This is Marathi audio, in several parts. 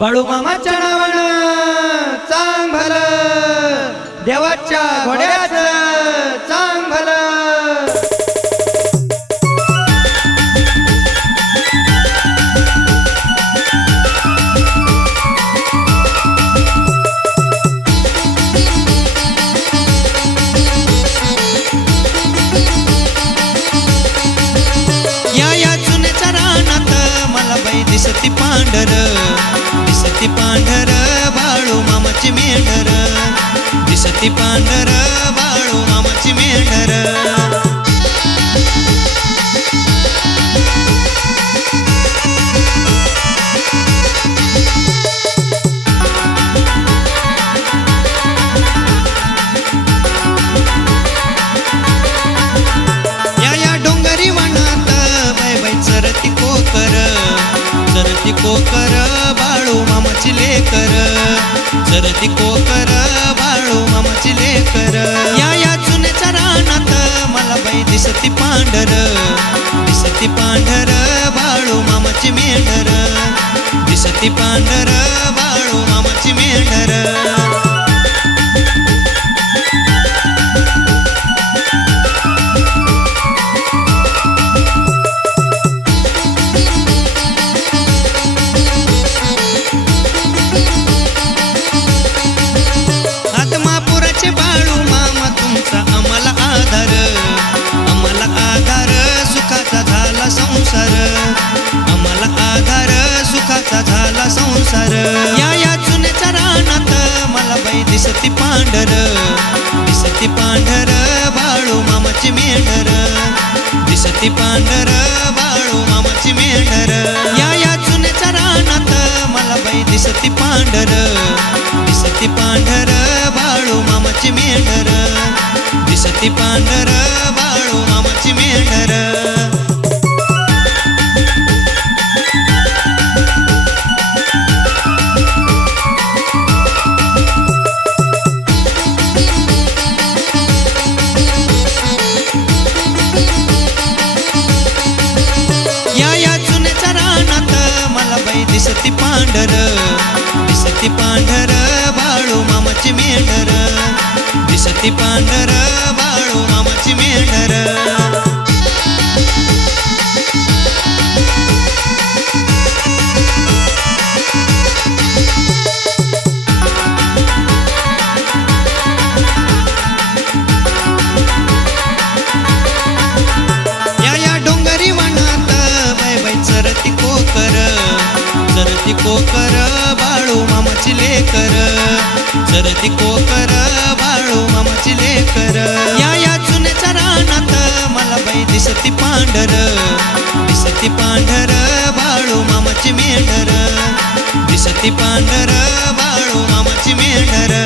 बाळू मामाच्या नावानं चांग भलं, देवाच्या घोड्याचं चांग भलं। दिसती पांढर, दिसती पांढर बाळू मामाची मेंढर, दिसती पांढर बाळू मामाची मेंढर। या डोंगरी वनात बाय बाय चरती कोकर, चरती कोकर बाळू मामाची लेकर, चरती कोकर बाळू मामाची लेकर। या चुन्याच्या रानात मला बाई दिसती पांढर, दिसती पांढर बाळू मामाची मेंढर, दिसती पांढर बाळू मामाची मेंढर। बाळू मामा तुमचा आम्हाला आधार, आम्हाला आधार सुखाचा झाला संसार, आम्हाला आधार सुखाचा झाला संसार। या चुन्याच्या रानात मला बाई दिसती पांढर, दिसती पांढर बाळू मामाची मेंढर, दिसती पांढर बाळू मामाची मेंढर। या चुन्याच्या रानात मला बाई दिसती पांढर, दिसती पांढर बाळू मामाची मेंढर, दिसती पांढर बाळू मामाची मेंढर। या चुन्याच्या रानात मला बाई दिसती पांढर, दिसती पांढर बाळू मामाची मेंढर, दिसती पांढर बाळू मामाची मेंढर। या डोंगरी वनात बाय बाय चरती कोकर, चरती कोकर बाळू मामाची लेकर, चरती कोकर बाळू मामाची लेकर। या चुन्याच्या रानात मला बाई दिसती पांढर, दिसती पांढर बाळू मामाची मेंढर, दिसती पांढर बाळू मामाची मेंढर।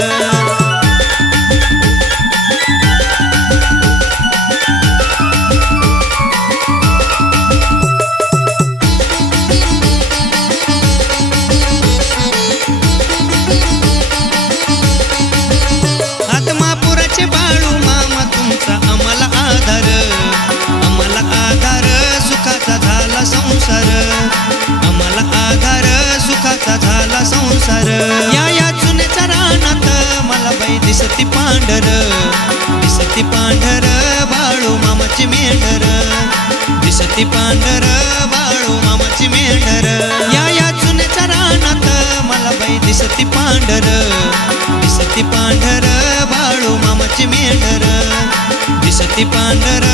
बाळू मामा तुमचा आम्हाला आधार, आम्हाला आधार सुखाचा झाला संसार, आम्हाला आधार सुखाचा झाला संसार। या चुन्याच्या रानात मला बाई दिसती पांढर, दिसती पांढर बाळू मामाची मेंढर, दिसती पांढर बाळू मामाची मेंढर। या चुन्याच्या रानात मला बाई दिसती पांढर, दिसती पांढर बाळू मामाची मेंढर, दिसती पांढर